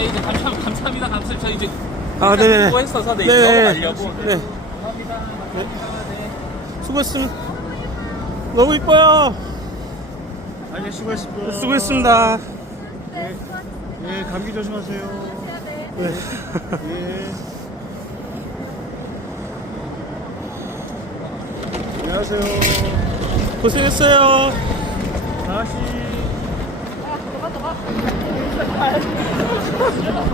네 이제 감사, 감사합니다 감사합니다 저 이제 아, 네네. 수고했어서 네, 네네. 이제 넘어가려고 네. 감사합니다 네. 수고했습니다. 너무 이뻐요. 아니 수고했습니다. 수고했습니다. 네, 네 감기 조심하세요. 네. 예. 안녕하세요. 고생했어요. 다시. Yeah.